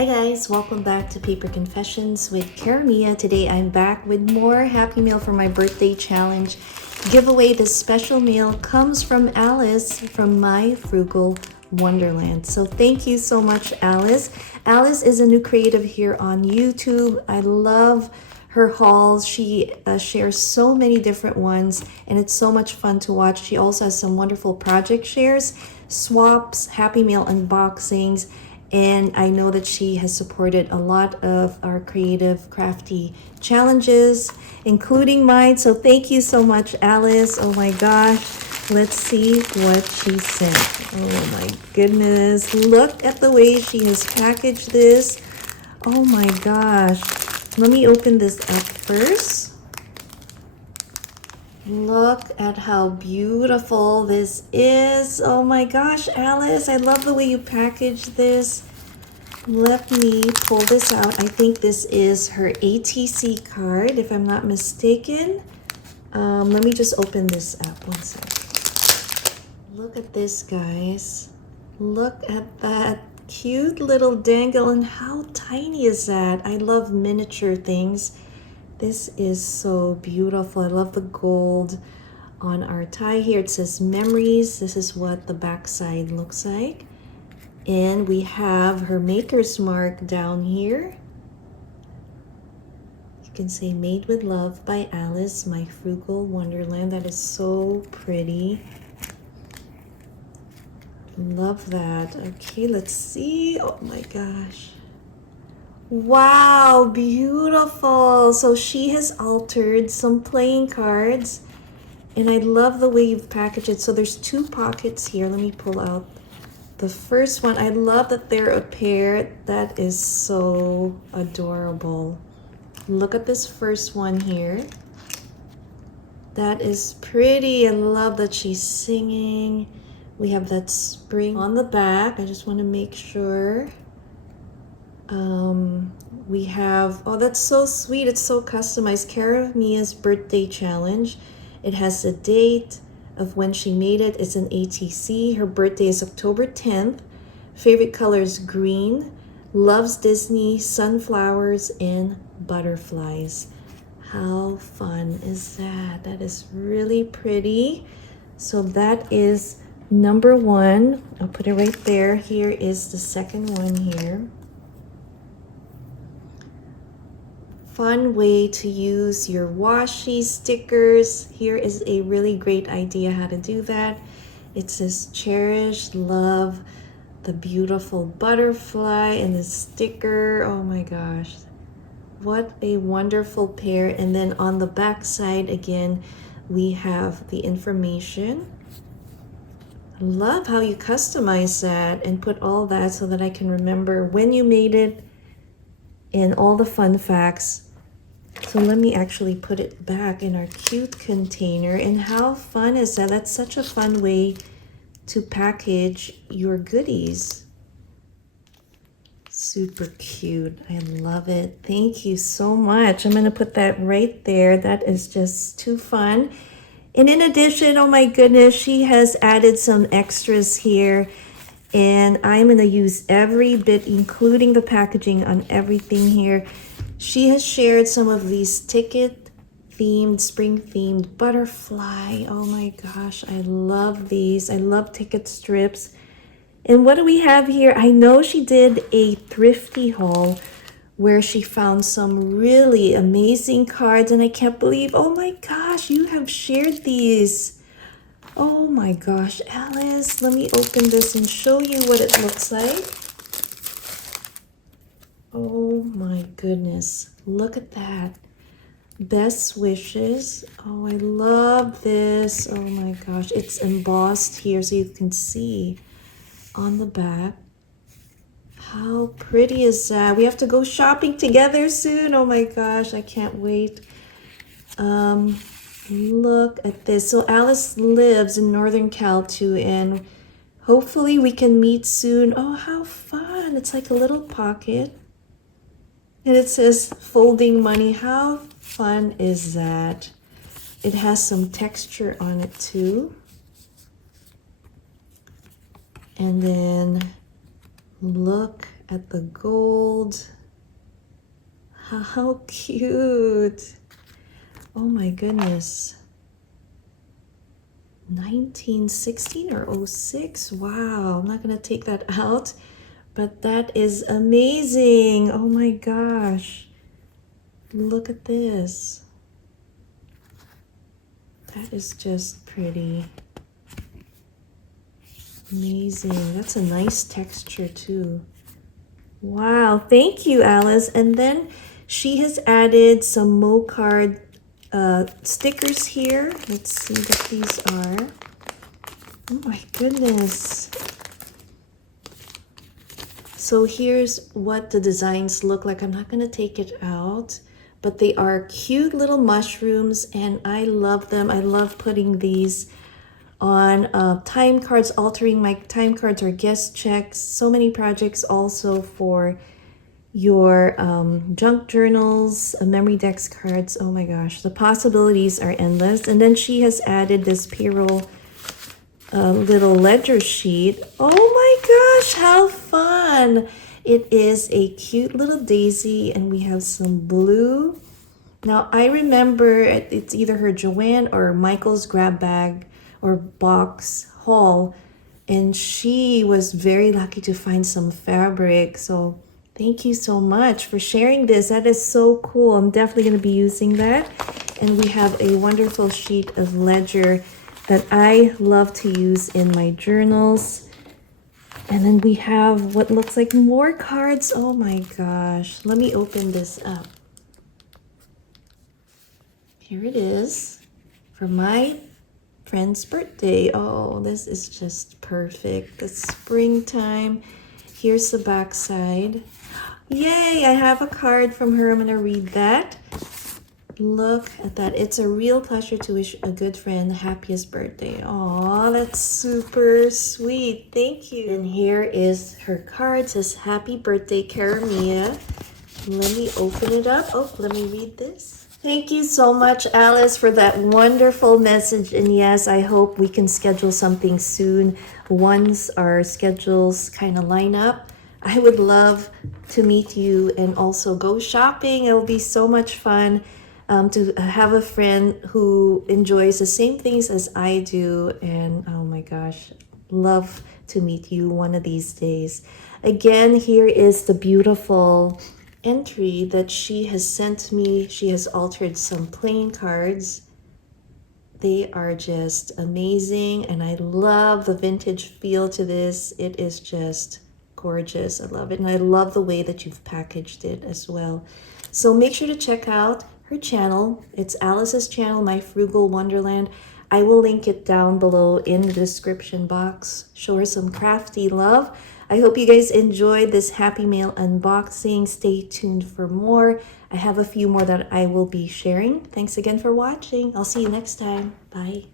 Hi guys, welcome back to Paper Confessions with Karamia. Today I'm back with more Happy Meal for my birthday challenge giveaway. This special meal comes from Alice from My Frugal Wonderland. So thank you so much, Alice. Alice is a new creative here on YouTube. I love her hauls. She shares so many different ones and it's so much fun to watch. She also has some wonderful project shares, swaps, Happy Meal unboxings, and I know that she has supported a lot of our creative crafty challenges, including mine. So thank you so much, Alice. Oh my gosh. Let's see what she sent. Oh my goodness. Look at the way she has packaged this. Oh my gosh. Let me open this up first. Look at how beautiful this is. Oh my gosh, Alice, I love the way you packaged this. Let me pull this out. I think this is her ATC card, if I'm not mistaken. Let me just open this up. One sec. Look at this, guys. Look at that cute little dangle, and how tiny is that? I love miniature things. This is so beautiful. I love the gold on our tie here. It says memories. This is what the back side looks like. And we have her maker's mark down here. You can say made with love by Alice, My Frugal Wonderland. That is so pretty. Love that. Okay, let's see. Oh my gosh. Wow, beautiful. So she has altered some playing cards, and I love the way you've packaged it. So there's two pockets here. Let me pull out the first one. I love that they're a pair. That is so adorable. Look at this first one here. That is pretty. I love that she's singing. We have that spring on the back. I just want to make sure. We have, oh, that's so sweet. It's so customized. Cara of Mia's birthday challenge. It has a date of when she made it. It's an ATC. Her birthday is October 10th. Favorite color is green. Loves Disney, sunflowers, and butterflies. How fun is that? That is really pretty. So that is number one. I'll put it right there. Here is the second one here. Fun way to use your washi stickers. Here is a really great idea how to do that. It says cherish, love the beautiful butterfly and the sticker. Oh my gosh, what a wonderful pair. And then on the back side again, we have the information. I love how you customize that and put all that so that I can remember when you made it and all the fun facts. So let me actually put it back in our cute container. And how fun is that? That's such a fun way to package your goodies. Super cute. I love it. Thank you so much. I'm going to put that right there. That is just too fun. And in addition, oh my goodness, she has added some extras here. And I'm going to use every bit, including the packaging, on everything here. She has shared some of these ticket themed, spring themed butterfly. Oh my gosh, I love these. I love ticket strips. And what do we have here? I know she did a thrifty haul where she found some really amazing cards, and I can't believe, oh my gosh, you have shared these. Oh my gosh, Alice, let me open this and show you what it looks like. Oh my goodness, look at that. Best wishes. Oh, I love this. Oh my gosh, it's embossed here so you can see on the back. How pretty is that? We have to go shopping together soon. Oh my gosh, I can't wait. Look at this. So Alice lives in Northern Cal too, and hopefully we can meet soon. Oh, how fun. It's like a little pocket. And it says folding money. How fun is that? It has some texture on it too. And then look at the gold. How cute. Oh my goodness. 1916 or 06. Wow, I'm not gonna take that out, but that is amazing. Oh my gosh. Look at this. That is just pretty. Amazing. That's a nice texture too. Wow, thank you, Alice. And then she has added some Mo card stickers here. Let's see what these are. Oh my goodness. So here's what the designs look like. I'm not going to take it out, but they are cute little mushrooms and I love them. I love putting these on time cards, altering my time cards or guest checks. So many projects also for your junk journals, memory decks cards. Oh my gosh, the possibilities are endless. And then she has added this Piro little ledger sheet. Oh my gosh, how fun! It is a cute little daisy and we have some blue. Now I remember it's either her Joanne or Michael's grab bag or box haul, and she was very lucky to find some fabric. So thank you so much for sharing this. That is so cool. I'm definitely going to be using that. And we have a wonderful sheet of ledger that I love to use in my journals. And then we have what looks like more cards. Oh my gosh. Let me open this up. Here it is for my friend's birthday. Oh, this is just perfect. The springtime. Here's the back side. Yay, I have a card from her. I'm going to read that. Look at that. It's a real pleasure to wish a good friend the happiest birthday. Oh, that's super sweet. Thank you. And here is her card. It says, Happy birthday, Karamia. Let me open it up. Oh, let me read this. Thank you so much, Alice, for that wonderful message. And yes, I hope we can schedule something soon once our schedules kind of line up. I would love to meet you and also go shopping. It will be so much fun to have a friend who enjoys the same things as I do. And oh my gosh, love to meet you one of these days. Again, here is the beautiful entry that she has sent me. She has altered some playing cards. They are just amazing and I love the vintage feel to this. It is just gorgeous. I love it, and I love the way that you've packaged it as well. So make sure to check out her channel. It's Alice's channel, My Frugal Wonderland. I will link it down below in the description box. Show her some crafty love. I hope you guys enjoyed this Happy Mail unboxing. Stay tuned for more. I have a few more that I will be sharing. Thanks again for watching. I'll see you next time. Bye.